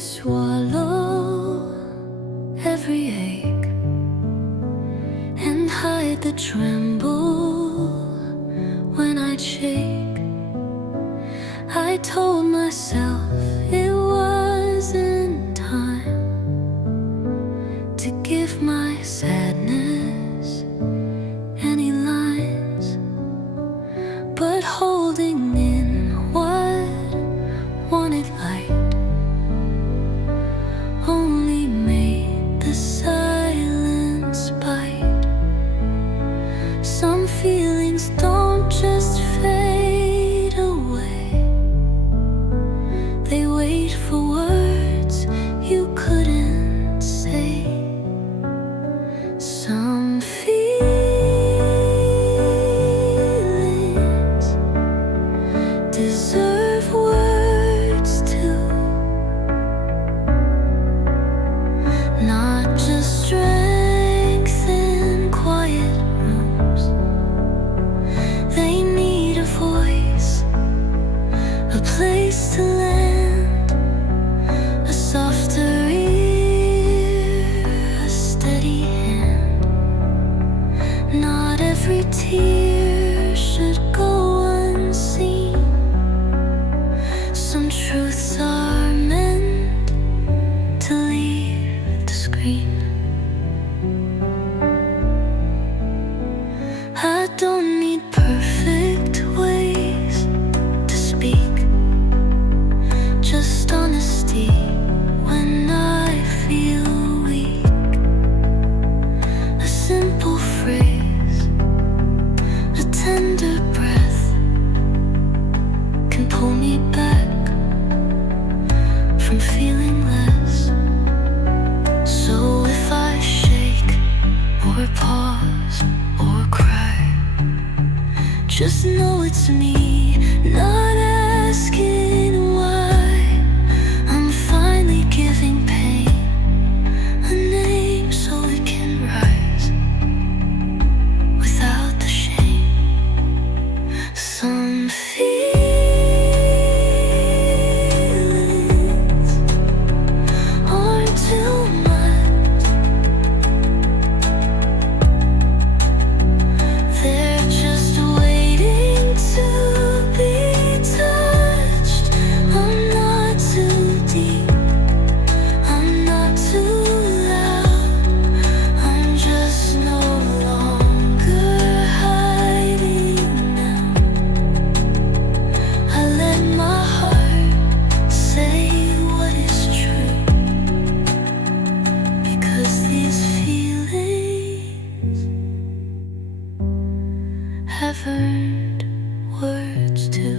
swallow every ache and hide the tremble when I'd shake. I told myself it wasn't time to give my sadness any lines, but holding in what wanted light only made the silence bite. Some feelings don't just fade away, they wait for words you couldn't say. Some feelings deserve words too, not just strength in quiet rooms. They need a voice, a place to land, a softer ear, a steady hand. Not every tear should go unseen. Some truths are meant to leave the screen. I don't need perfect ways to speak, just honesty when I feel weak. A simple phrase, a tender breath can pull me back from feeling less. So if I shake or pause or cry, just know it's me, not asking why. I'm finally giving pain a name so it can rise without the shame. Some feelings aren't too much, they're just waiting to be touched. I'm not too deep, I'm not too loud, I'm just no longer hiding now. I let my heart say what is true, because these feelings have earned words too.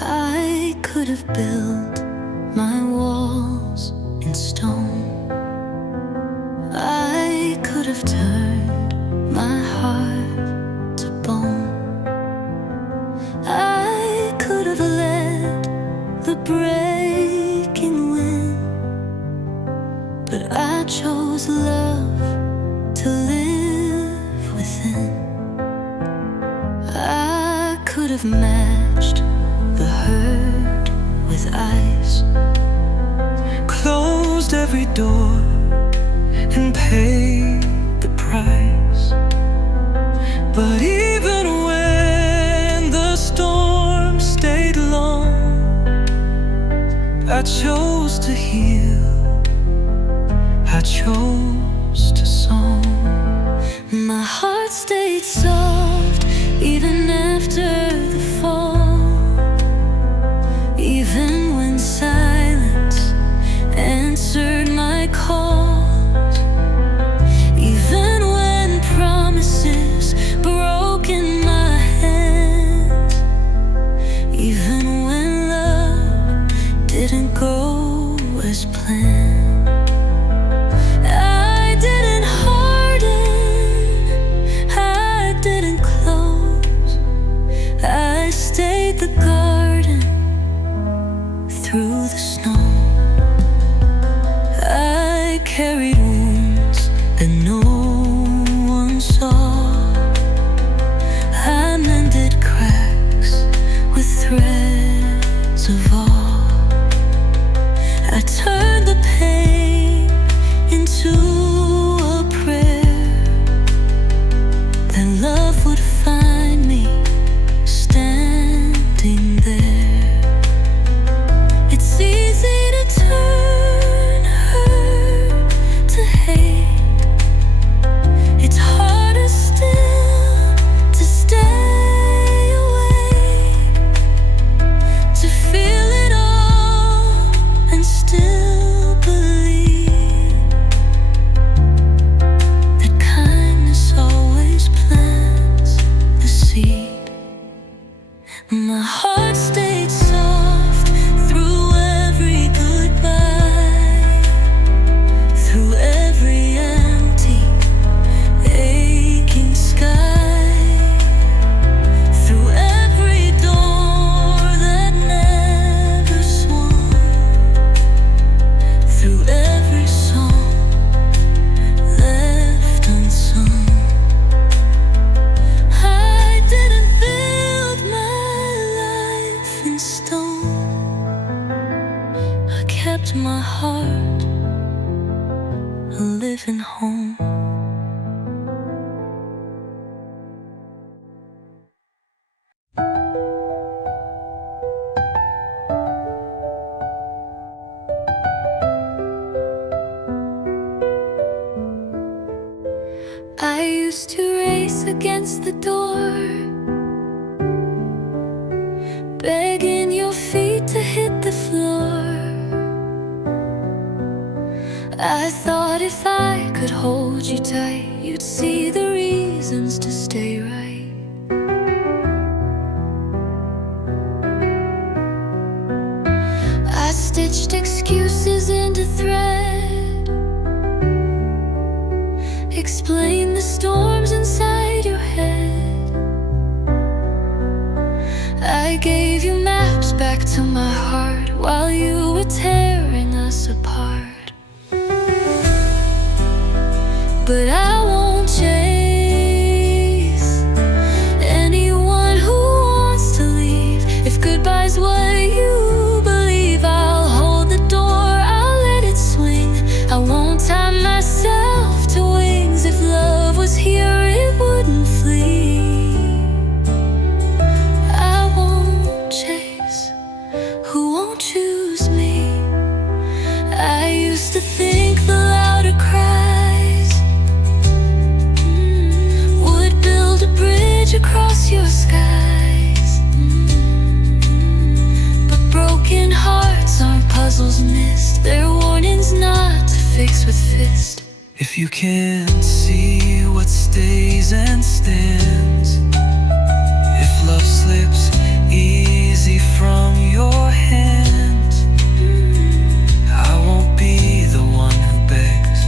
I could have built my walls in stone, I could have turned my heart to bone, I could have let the breaking win, but I chose love to live within. I could have matched the hurt with ice, closed every door and paid the price. But even when the storm stayed long, I chose to heal, I chose to song. My heart stayed soft even after the fall, even when silence answered my calls, even when promises broke in my hands, even when love didn't go as planned. and no one saw. I mended cracks with threads of awe. I turned the pain into a prayer, then love would find me standing there. It's easy to turn hurt to hate. It's harder still to stay awake, to feel it all and still believe that kindness always plants the seed. My heart stayed soft through every goodbye, through every empty, aching sky, through every door that never swung, through every song left unsung. I didn't build my life in stone. I kept my heart a living home. I used to race against the door, begging your feet to hit the floor. I thought if I could hold you tight, you'd see the reasons to stay right. I stitched excuses into thread, explain the storms inside your head. I gave you maps back to my heart while you were tearing us apart. But I won't chase anyone who wants to leave. If goodbye's what you believe, I'll hold the door, I'll let it swing. I won't tie myself to wings. If love was here, it wouldn't flee. I won't chase who won't choose me. I used to think the louder cries would build a bridge across your skies. But broken hearts aren't puzzles missed. They're warnings not to fix with fist. If you can't see what stays and stands, if love slips easy from your hands, I won't be the one who begs,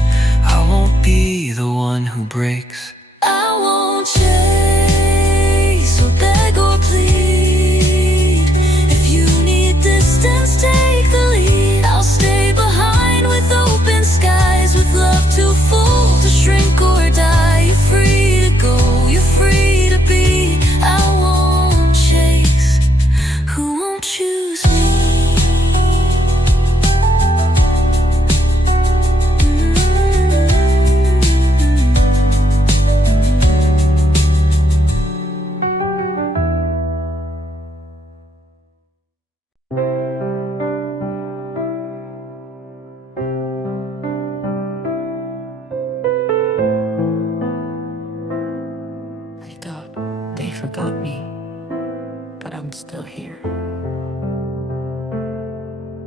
I won't be the one who breaks. I won't chase or beg or plead. If you need distance, take the lead. I'll stay behind with open skies, with love too full to shrink or die. You're free to go, you're free to be. I won't chase who won't choose me. I thought they forgot me, but I'm still here.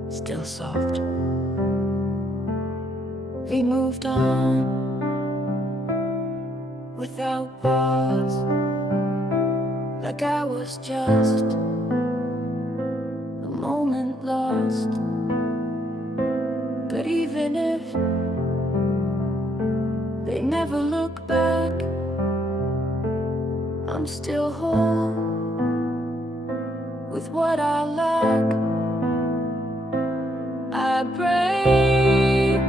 Still soft. We moved on without pause, like I was just a moment lost. But even if they never look back, I'm still whole with what I lack. I break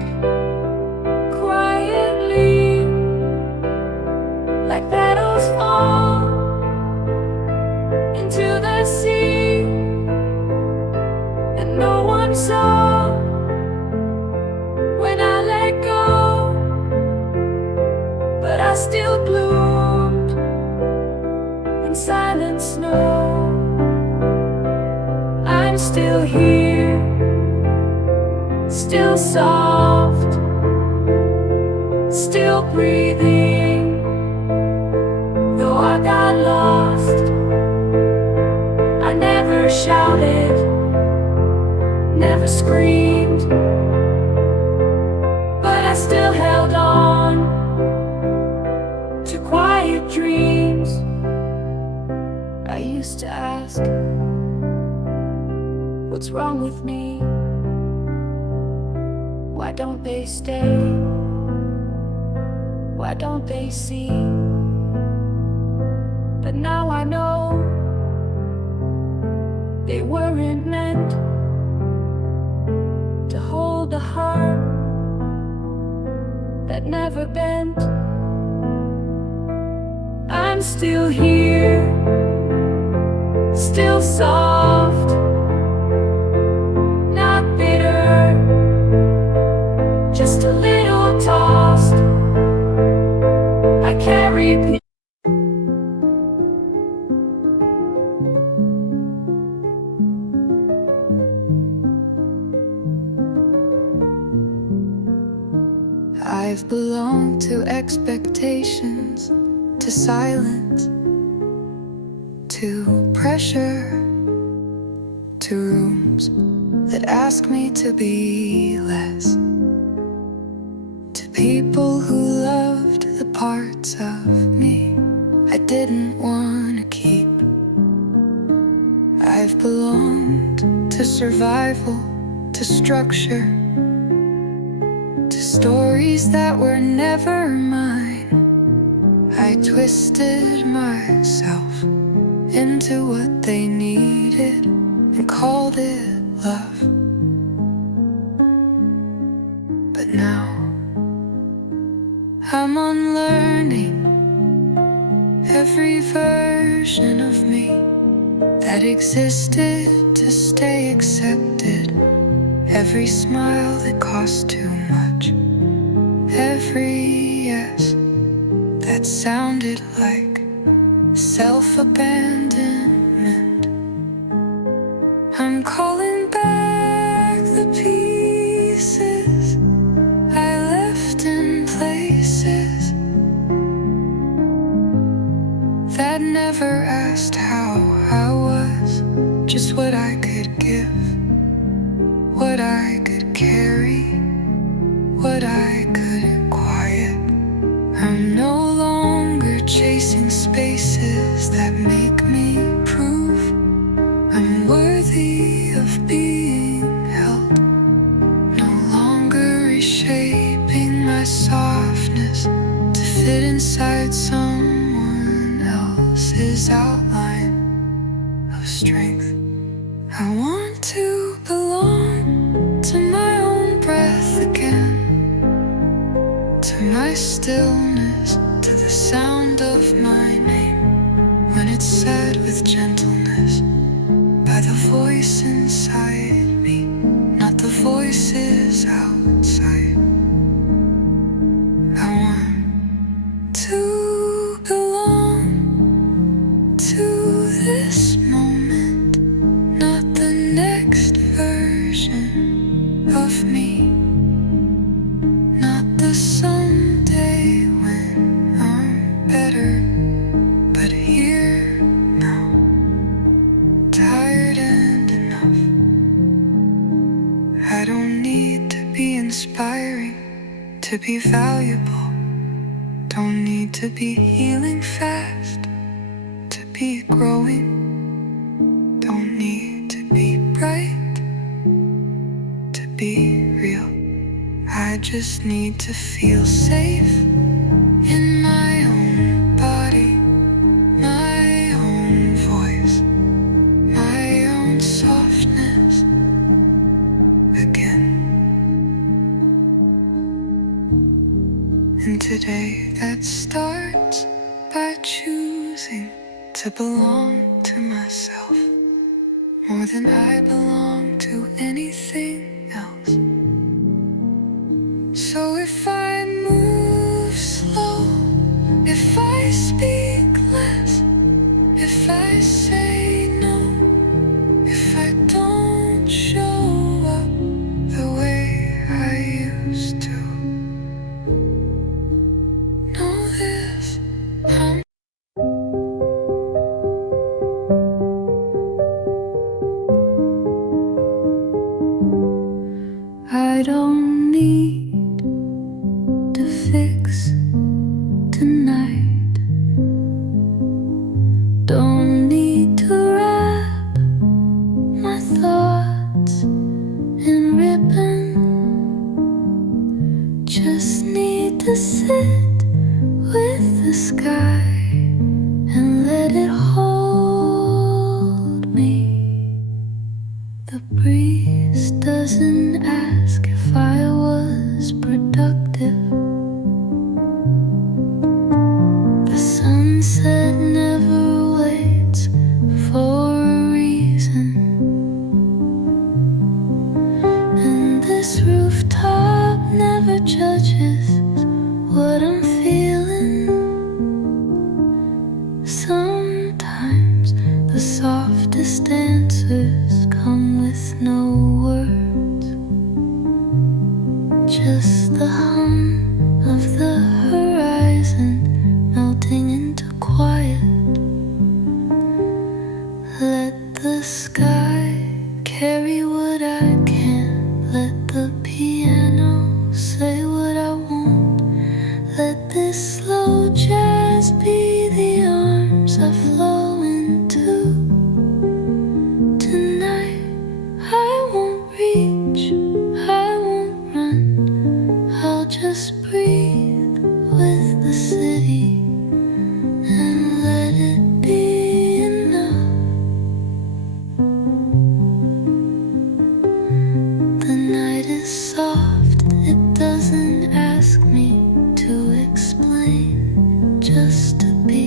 quietly I still bloomed in silent snow. I'm still here, still soft, still breathing. Though I got lost, I never shouted, never screamed, but I still held on to quiet dreams. I used to ask, what's wrong with me? Why don't they stay? Why don't they see? But now I know they weren't meant to hold a heart that never bent. I'm still here, still soft, not bitter, just a little tossed. I carry I've belonged to expectations, to silence, to pressure, to rooms that ask me to be less, to people who loved the parts of me I didn't want to keep. I've belonged to survival, to structure, to stories that were never mine. I twisted myself into what they needed and called it love. But now I'm unlearning every version of me that existed to stay accepted. Every smile that cost too much, every yes that sounded like self-abandonment. I'm calling back the pieces I left in places that never asked how I was, just what I could give, what I could carry, what I couldn't quiet. I'm no longer chasing spaces that make me prove I'm worthy of being held. No longer reshaping my softness to fit inside someone else's outline of strength. I want to belong to my own breath again, to my stillness, to the sound of my name when it's said with gentleness by the voice inside me, not the voices outside. I want to belong to this moment, not the next version of me, not the someday when I'm better, but here now, tired and enough. I don't need to be inspiring to be valuable. Don't need to be healing fast to be growing. Don't need to be bright to be real. I just need to feel safe in my own body, my own voice, my own softness again. And today that starts by choosing to belong to myself more than I belong to anything else. So if I move slow with the sky and let it hold me. The breeze doesn't ask if I was productive. The sunset never waits for a reason. And this rooftop never judges what I'm feeling. Sometimes the softest answers come with no words, just the hum of the horizon melting into quiet. Let the sky carry what I can, let the piano say what I want. Let this slow jazz be the arms I flow into. Tonight I won't reach, I won't run, I'll just breathe with the city and let it be enough. The night is soft, it doesn't ask me to explain, just to be,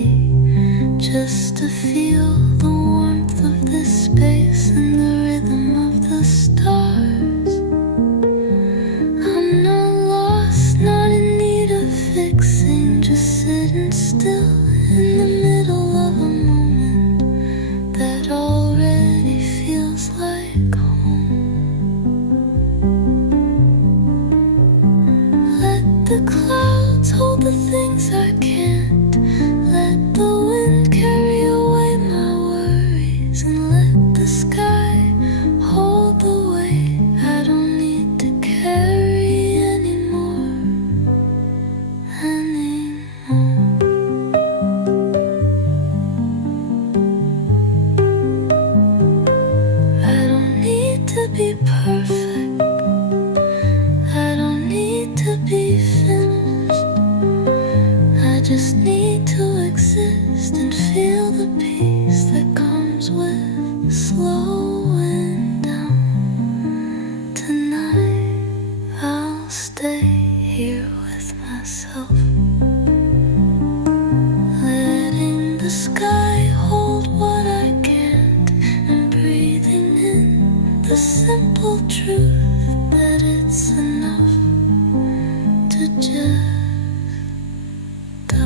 just to feel the warmth of this space and the rhythm of the stars. I'm not lost, not in need of fixing, just sitting still in the middle of a moment that already feels like home. Let the clouds hold the things I can't. Let the wind carry away my worries. And let the sky hold the weight I don't need to carry anymore. I don't need to be perfect. I don't need to be finished. I just need to exist and feel the peace that comes with slowing down. Tonight I'll stay here with myself, letting the sky hold what I can't and breathing in the simple truth that it's enough to just go.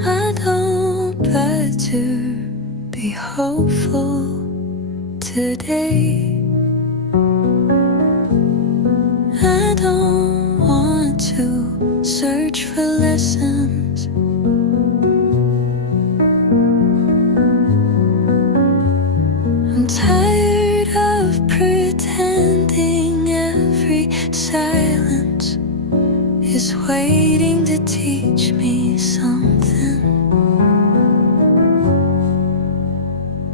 I don't try to be hopeful today. I don't want to search for lessons. I'm tired of pretending every silence is waiting to teach me something.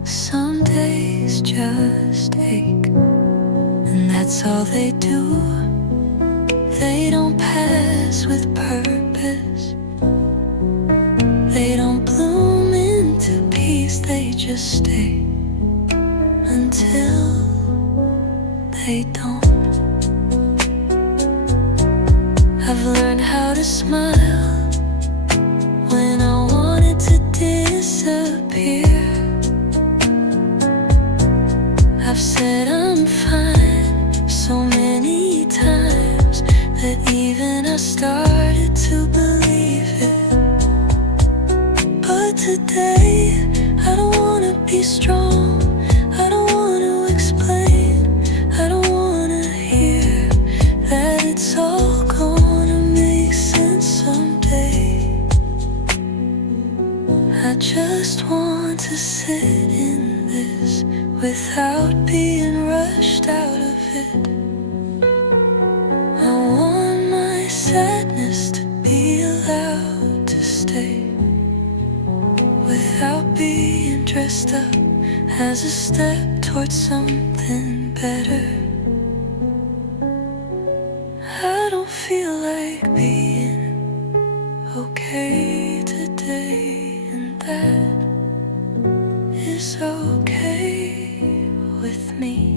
Some days just ache, and that's all they do. They don't pass with purpose. They don't bloom into peace. They just stay until they don't. I've learned how to smile when I wanted to disappear. I've said I'm fine so many times that even I started to believe it. But today I don't wanna be strong, I don't wanna without being rushed out of it. I want my sadness to be allowed to stay without being dressed up as a step towards something better. I don't feel like being okay today, and that is okay with me.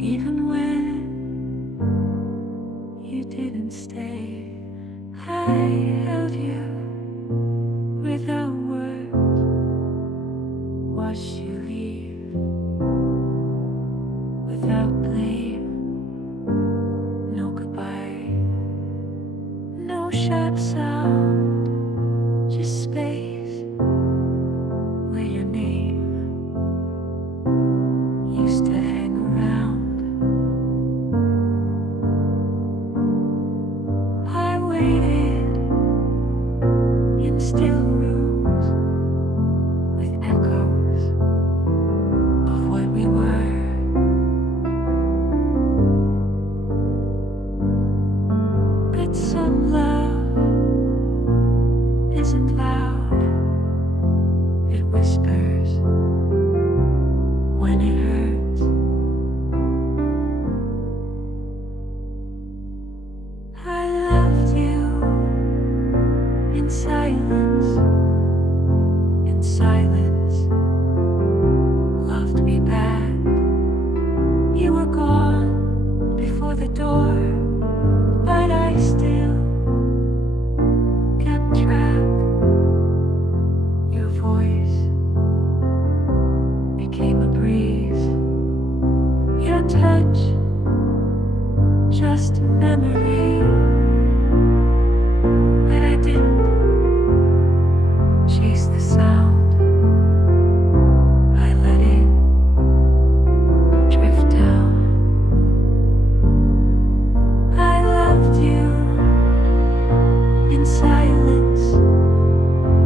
Even when you didn't stay, I held you without words. Watched you leave without blame. No goodbye, no sharp sound, just space where your name used to hang around. In still rooms with echoes of what we were. But some love isn't loud, it whispers when it hurts. I loved you in silence, in silence, loved me back. You were gone before the door, but I still kept track. Your voice became a breeze, your touch just a memory. But I didn't chase the sound, I let it drift down. I loved you in silence,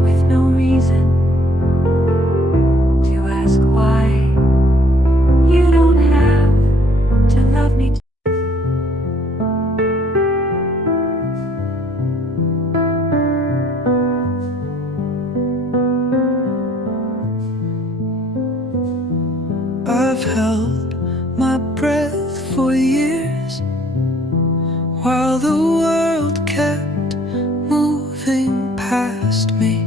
with no reason to ask why. You don't have to love me. I've held my breath for years while the world kept moving past me.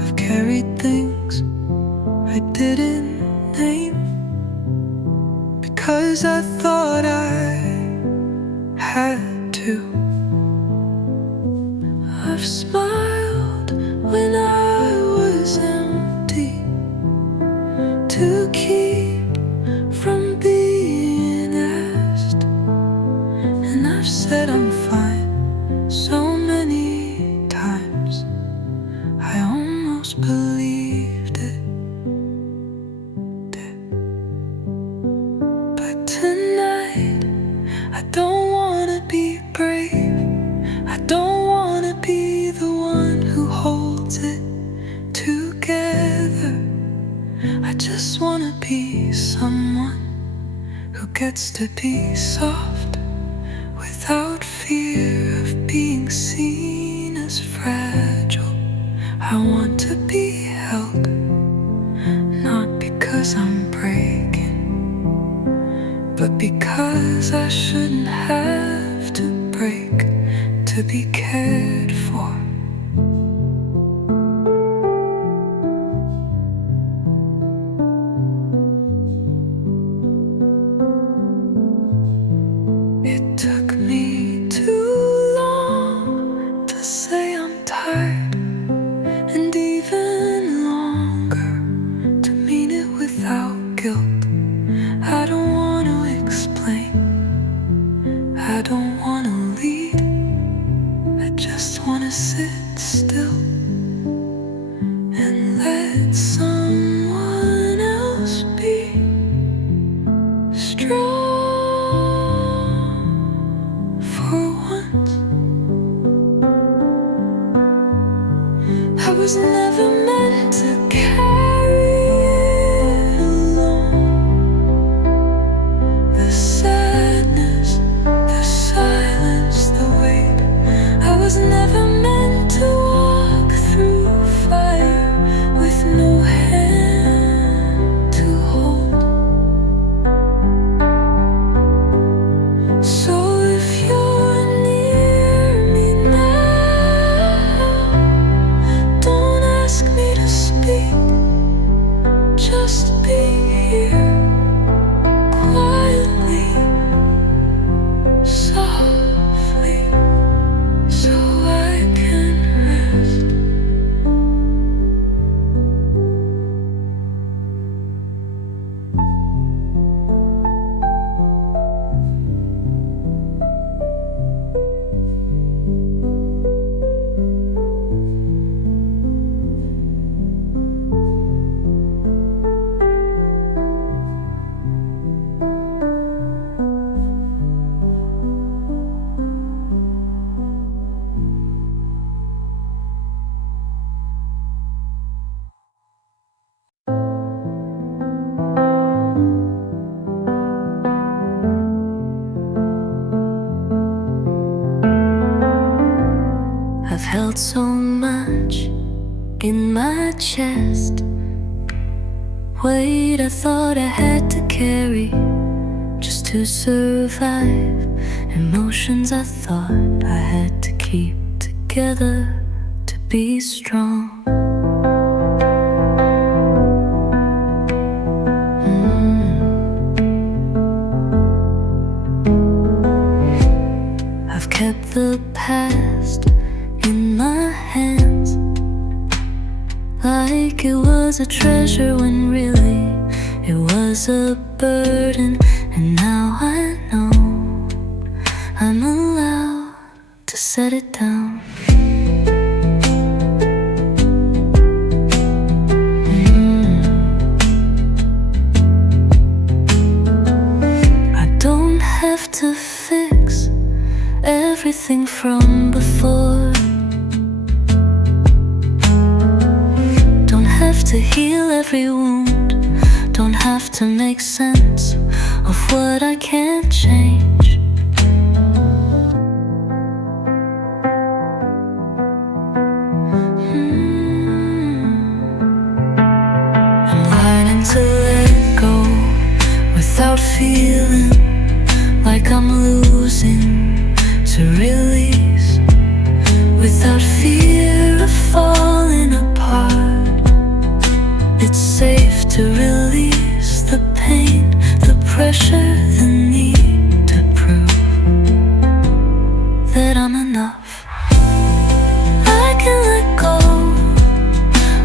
I've carried things I didn't name because I thought I had to. I've smiled when I was empty to keep from being asked, and I've said I'm fine so many times I almost believed it. But tonight I don't wanna be brave, I don't wanna be the one who holds it together. I just wanna be someone who gets to be soft without fear of being seen as fragile. I want to be held, not because I'm breaking, but because I shouldn't have to break to be cared for. It took me too sit still and let someone else be strong for once. I was never meant to carry it alone. The sadness, the silence, the weight. I was never meant to walk through fire with no hand to hold. So if you're near me now, don't ask me to speak, just be here quietly, softly, so I can rest. I've held so much in my chest, weight I thought I had to carry just to survive, emotions I thought I had to keep together to be strong. I've kept the past in my hands like it was a treasure when really it was a burden. And now I know I'm allowed to set it down. I don't have to fix everything from before, don't have to heal every wound, don't have to make sense of what I can't change. I'm learning to let go without feeling like I'm losing, to release without fear of falling apart. It's safe to release the pain, the pressure, the need to prove that I'm enough. I can let go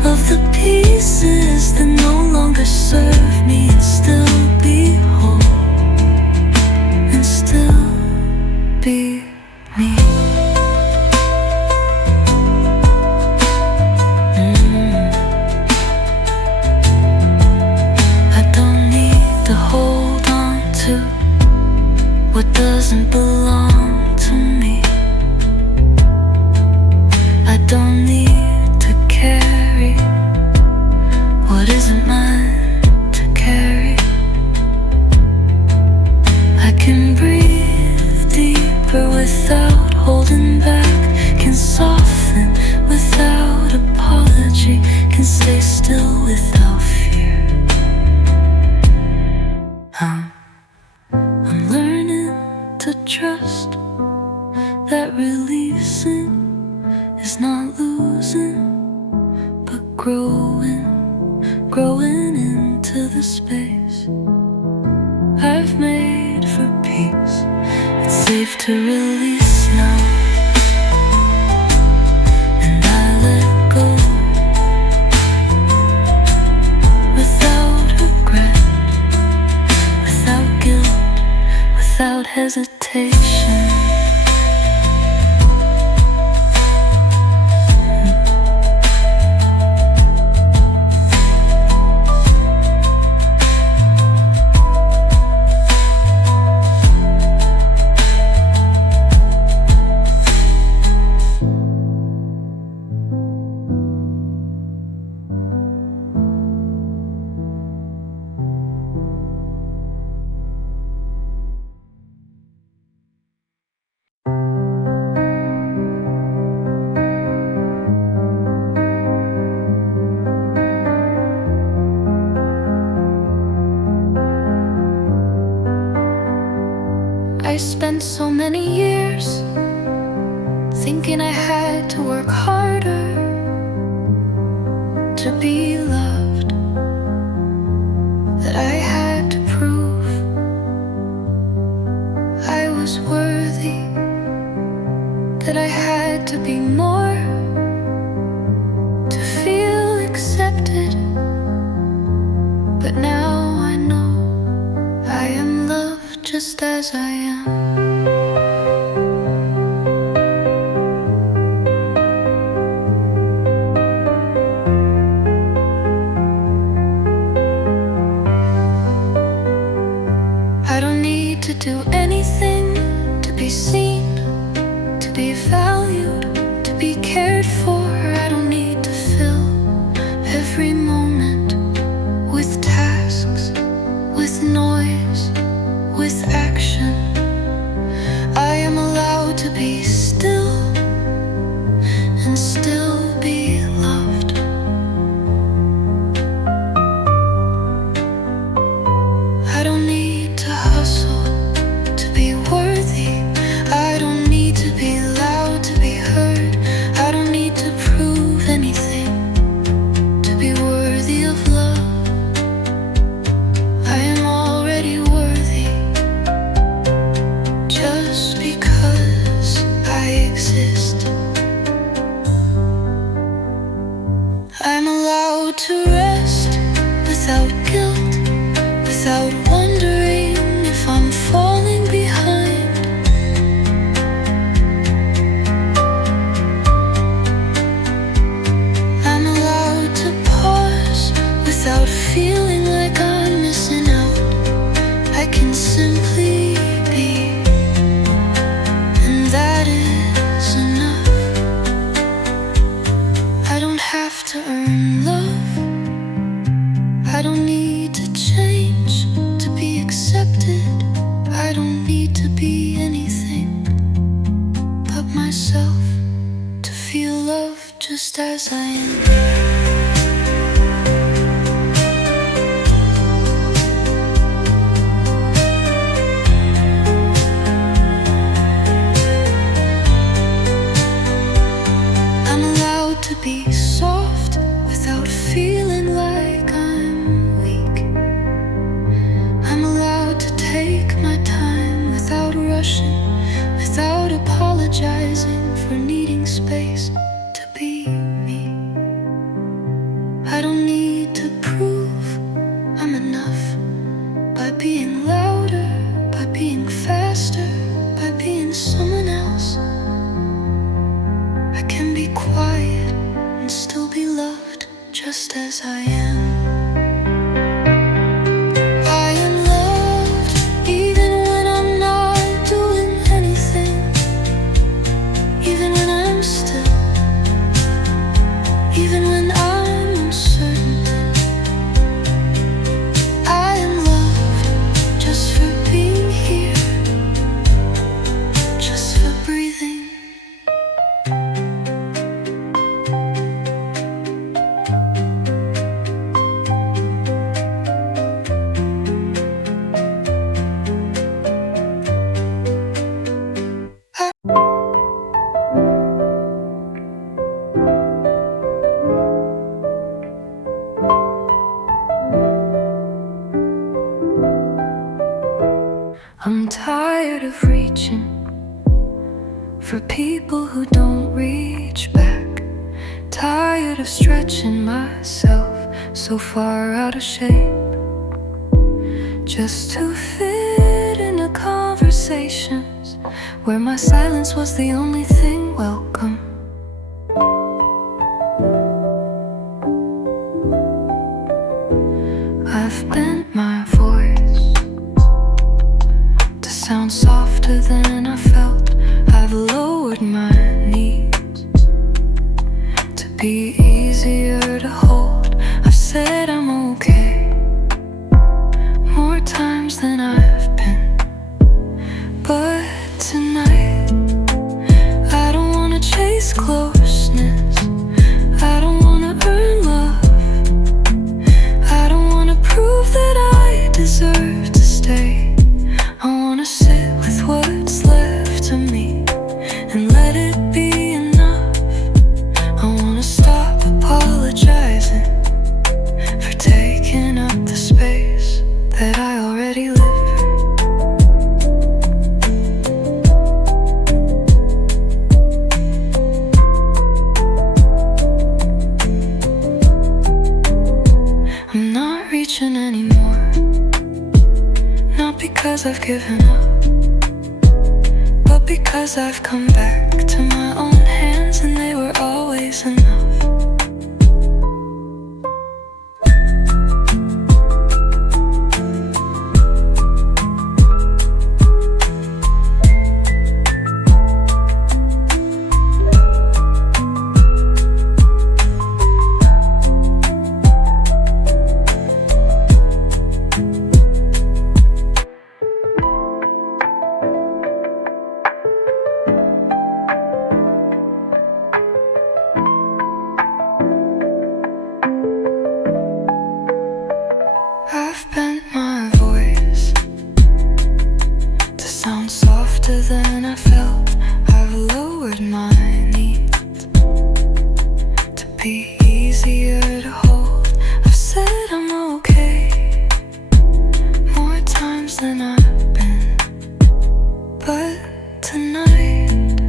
of the pieces that no longer serve me and still be whole and still be me. I don't need to hold on to what doesn't belong to me. I don't need to carry what isn't mine to carry. I can breathe deeper without holding back, can soften without apology, can stay still without fear. I'm learning to trust that releasing is not losing, but growing into the space I've made for peace. It's safe to release now, and I let go without regret, without guilt, without hesitation. I spent so many years thinking I had to work harder to be loved, that I had to prove I was worthy, that I had to be more to feel accepted. But now I know I am loved just as I am. I don't need to do anything to be seen, to be valued, to be cared for. I don't need to fill every moment with tasks, with noise, with action. I am allowed to be still and still be loved. I don't need to hustle to be worthy. I don't need to be loud to be heard. I don't need to prove anything to be worthy of love. I am already worthy just because I exist. I'm allowed to rest without guilt, without wondering if I'm falling behind. I'm allowed to pause without feeling like I'm missing out. I can simply be, and that is enough. I don't have to earn love. I don't need to change to be accepted. I don't need to be anything but myself to feel loved just as I am. I'm allowed to be soft without feeling like I'm weak. I'm allowed to take my time without rushing, without apologizing for needing space to be me. I don't need to prove I'm enough by being louder, by being faster, by being someone else. I can be quiet and still be loved just as I am. I am loved even when I'm not doing anything, even when I'm still, even when I'm uncertain. I am loved just for being here, just for breathing. I'm tired of reaching for people who don't reach back. Tired of stretching myself so far out of shape just to fit into conversations where my silence was the only thing welcome. I've bent my voice to sound softer than I felt. I've lowered my knees to be easier to hold. I've said I'm okay more times than I've been, but tonight I don't wanna chase closeness. I don't wanna earn love. I don't wanna prove that I deserve to stay. I wanna sit with what because I've given up, but because I've come back to my own hands and they were always enough. I've bent my voice to sound softer than I felt. I've lowered my needs to be easier to hold. I've said I'm okay more times than I've been, but tonight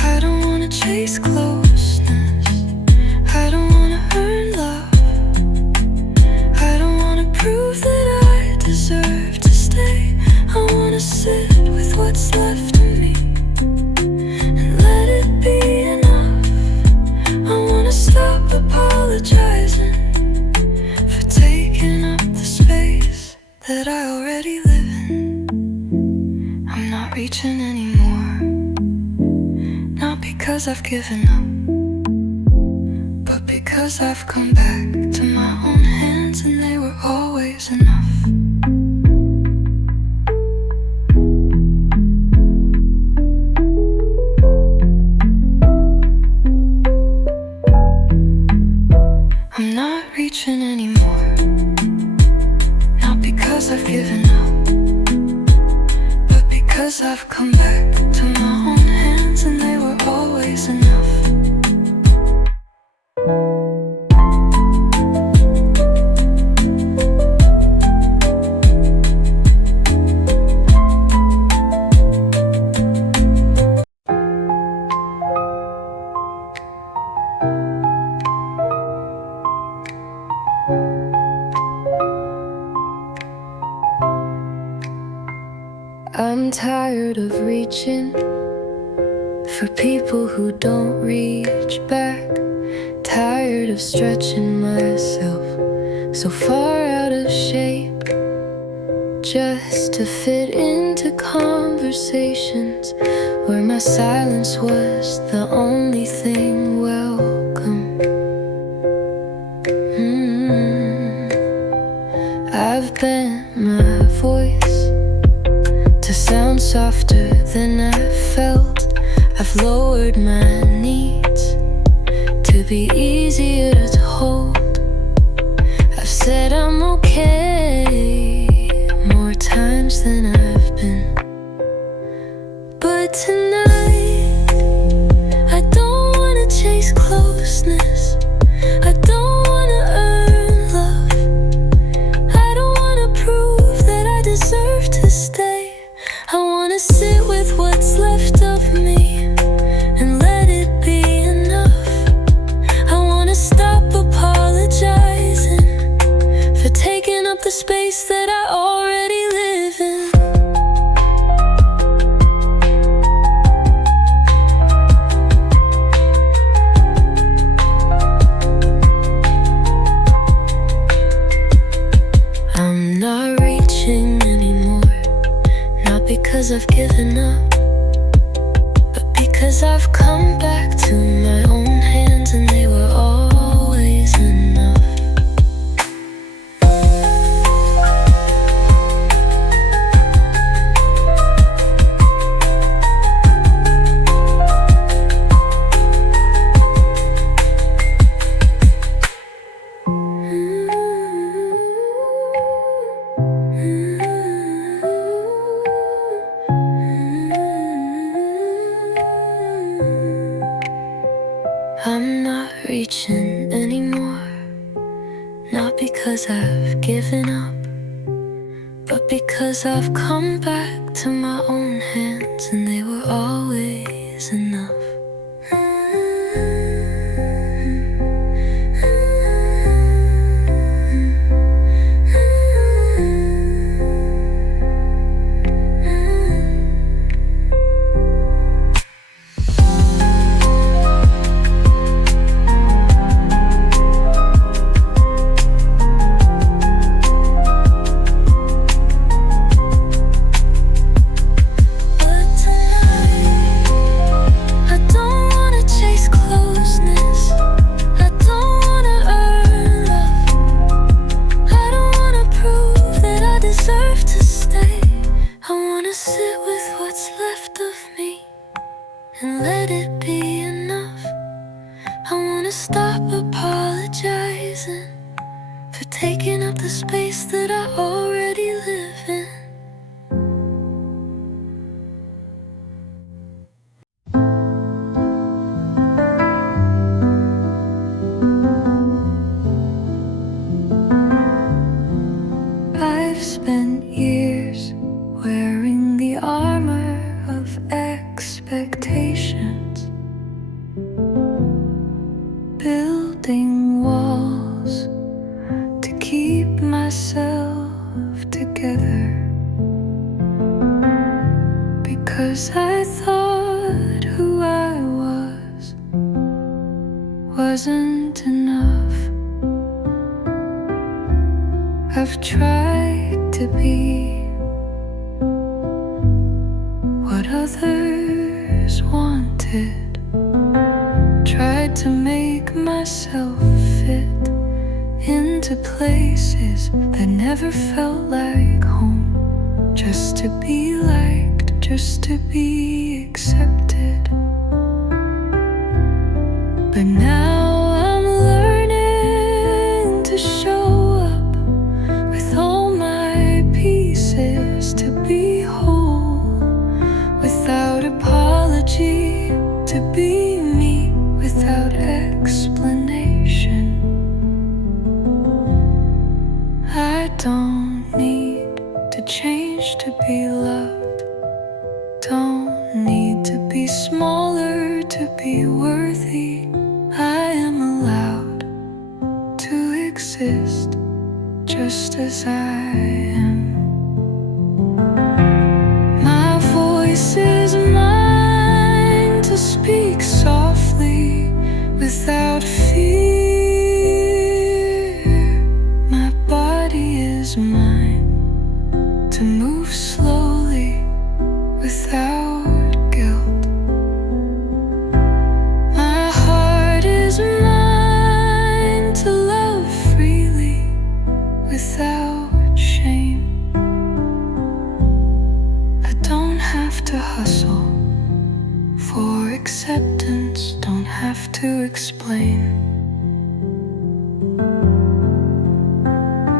I don't wanna chase closeness, I don't wanna earn love, prove that I deserve to stay. I wanna sit with what's left of me and let it be enough. I wanna stop apologizing for taking up the space that I already live in. I'm not reaching anymore, not because I've given up, but because I've come back to my own hands and they were always enough. I'm not reaching anymore, not because I've given up, but because I've come back to my own hands and they were always enough. I'm tired of reaching for people who don't reach back. Tired of stretching myself so far out of shape just to fit into conversations where my silence was the only thing welcome. I've bent my voice to sound softer than I felt. I've lowered my needs to be easier to hold. I've said I'm okay more times than I've been, but tonight I don't wanna chase closeness, I don't wanna earn love, I don't wanna prove that I deserve to stay. I wanna sit with what's left of me and let it be enough. I wanna stop apologizing for taking up the space that I already live in. I'm not reaching anymore, not because I've given up, but because I've come back to my own hands and they were always enough. I'm not reaching anymore, not because I've given up, but because I've come back to my own hands and they were always enough. be enough. I wanna stop apologizing for taking up the space that I already live in. I've spent years wearing the armor of expectations, building walls to keep myself together, because I thought who I wasn't enough. I've tried to be what others wanted, tried to make myself fit into places that never felt like home, just to be liked, just to be accepted. But now I'm learning to show up with all my pieces, to be whole without apology, to be me without explanation. I don't need to change to be loved, don't need to be smaller to be worthy. I am allowed to exist just as I am. My voice is mine to speak softly without fear. My body is mine to move slowly without guilt. My heart is mine to love freely without shame. I don't have to hustle for acceptance, don't have to explain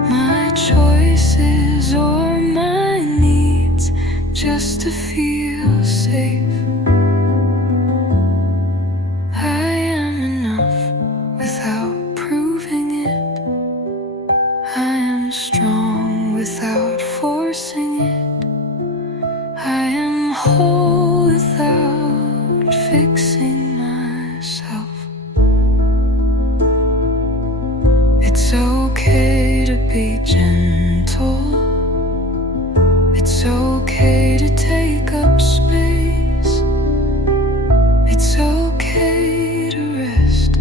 my choices or my needs, just to feel safe. I am enough without proving it. I am strong without forcing it. I am whole without fixing myself. It's okay to be gentle. It's okay to take up space. It's okay to rest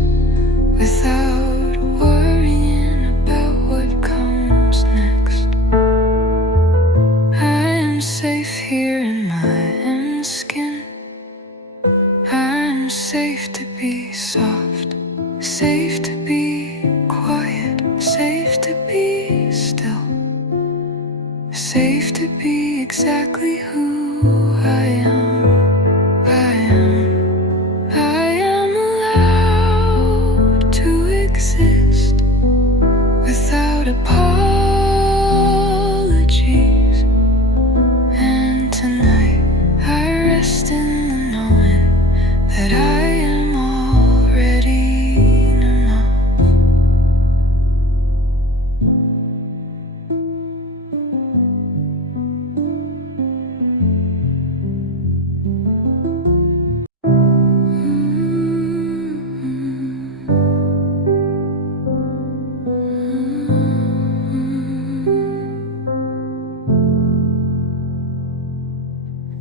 without worrying about what comes next. I am safe here in my own skin. I'm safe to be soft, safe to be quiet, safe to be still, safe to be exactly who I am. I am allowed to exist without apologies. And tonight I rest in the knowing that I am already enough.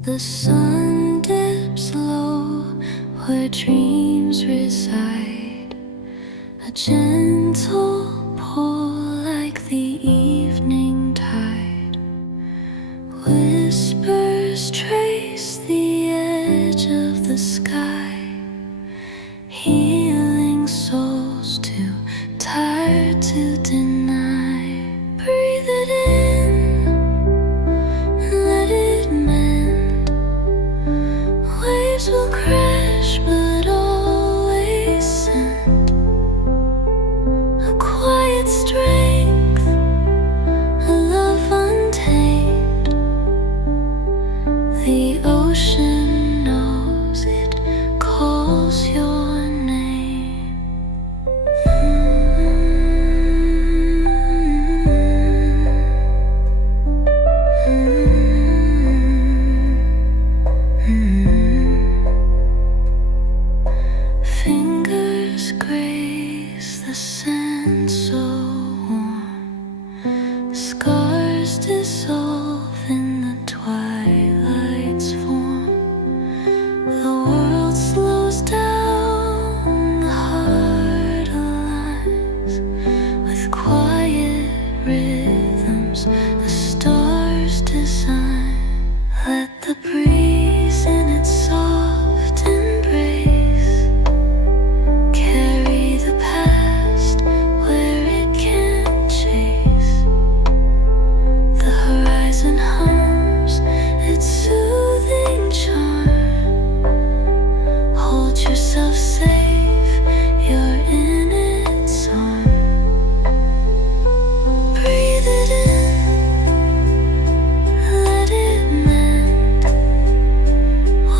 The sun dips low where dreams reside, a gentle pull like the evening tide. Whispers trace the edge of the sky, healing souls too tired to deny. Breathe it in, let it mend. Waves will crash, but calls your name. Fingers graze the sand so warm. Scars dissolve in the twilight's form. The world slows down, the heart aligns with quiet rhythms the stars design. Let the breeze in its soft embrace carry the past where it can't chase. The horizon hums its soothing charm. Hold yourself safe, you're in its arm. Breathe it in, let it mend.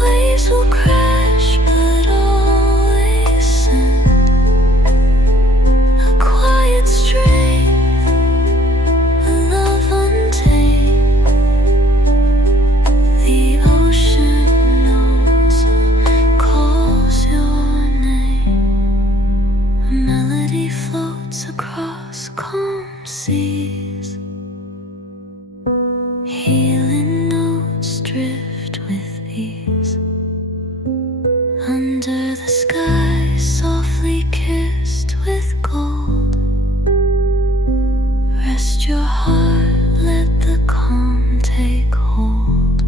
Waves will crash, but always send a quiet strength, a love untamed. The ocean knows, calls your name. A melody floats across calm seas. Healing notes drift with ease. Under the sky, softly kissed with gold. Rest your heart, let the calm take hold.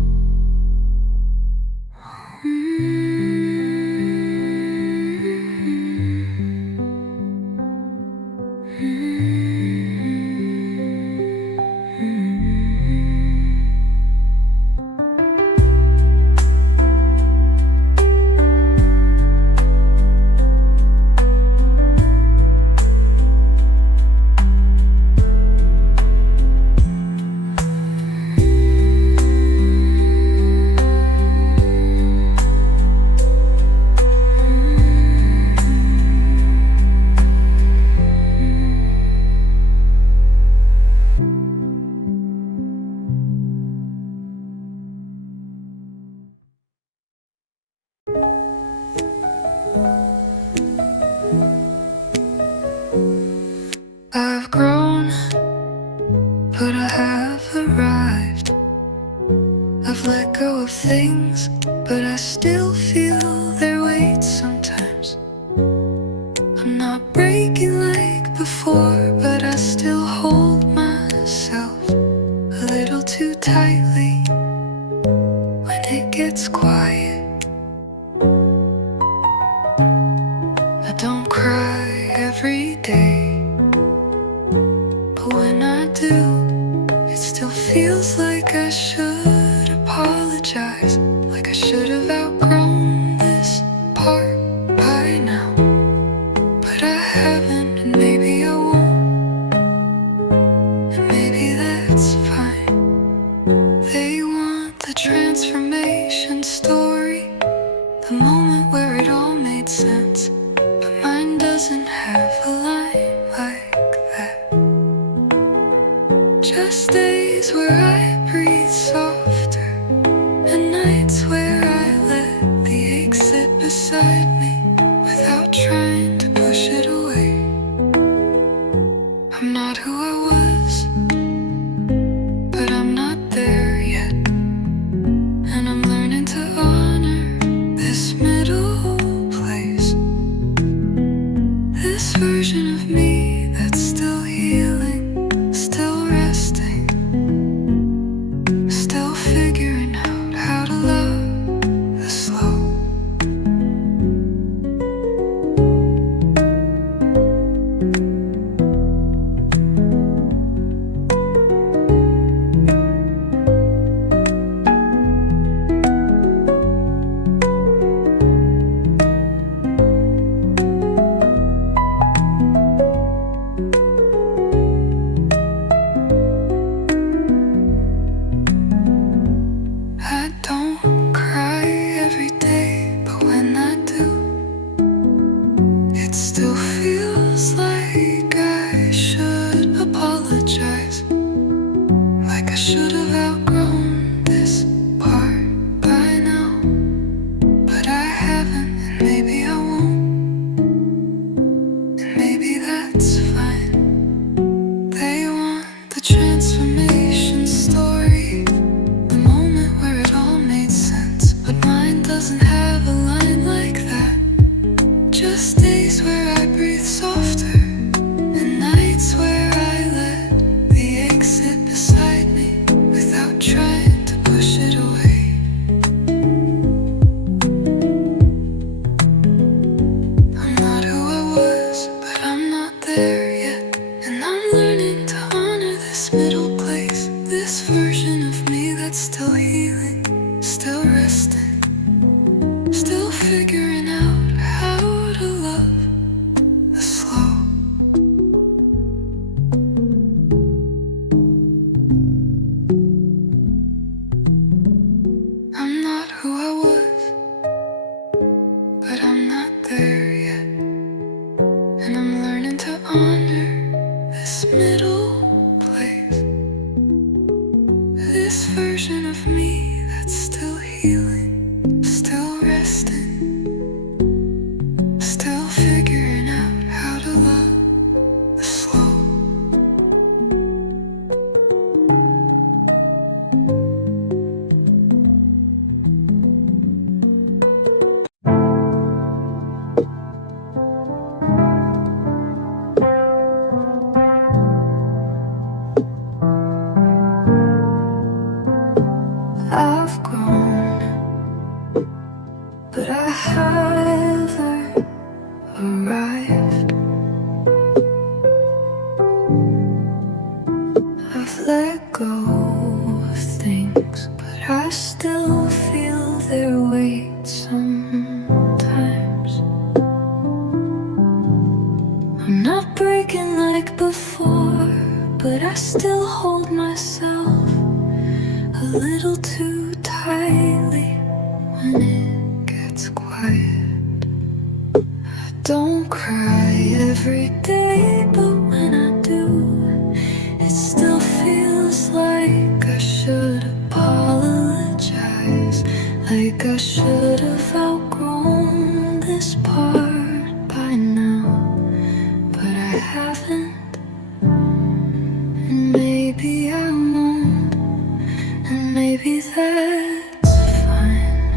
but I'm not there yet. And I'm learning to honor this middle place, this version of me that's still healing, still resting, still figuring out how to love the slow. I've grown, but I haven't arrived. I've let go of things, but I still feel their weight sometimes. I'm not breaking like before, but I still hold myself a little too tightly when it gets quiet. I don't cry every day, but when I do, it still feels like I should apologize, like I should have outgrown this part by now, but I haven't, and maybe I won't. And maybe that's fine.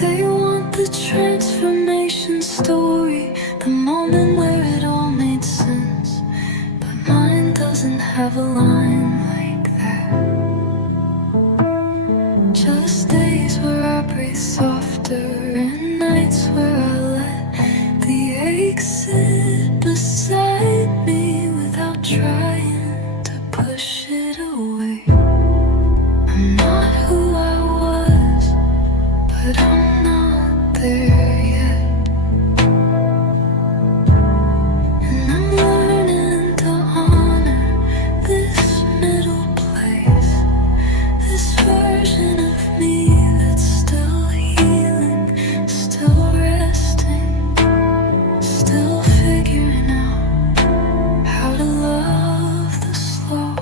They want the transformation story, the moment where it all made sense, but mine doesn't have a line like that. Just days where I breathe softer and nights where I let the ache sit beside me without trying to push it away. I'm not who I was, but I'm not there yet. And I'm learning to honor this middle place, this version of me that's still healing, still resting, still figuring out how to love the slow.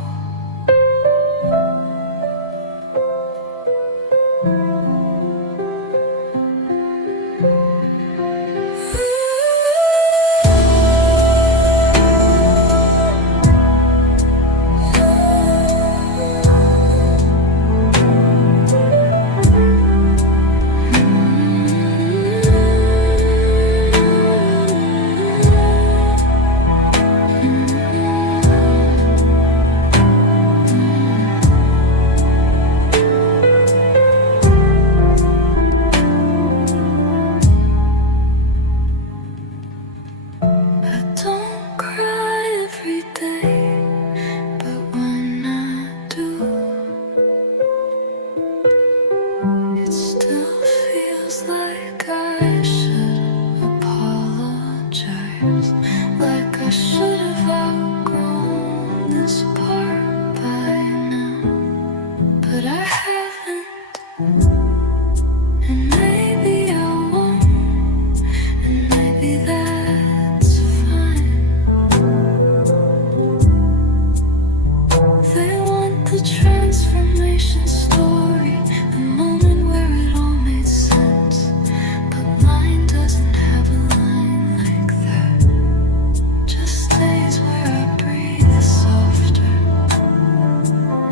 I don't cry every day, but when I do, it still feels like I should apologize, like I should have outgrown this part by now, but I haven't, and maybe I won't, and maybe that's fine. They want the transformation story, the moment where it all made sense, but mine doesn't have a line like that. Just days where I breathe softer,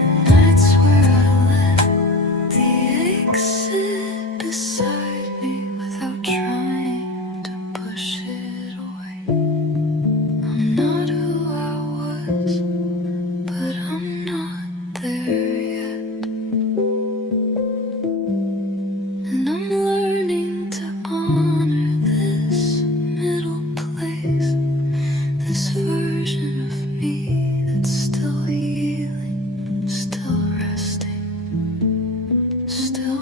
and nights where I let the ache sit beside me without trying to push it away. I'm not who I was, but I'm not there yet. And I'm learning to honor this middle place, this version of me that's still healing, still resting, still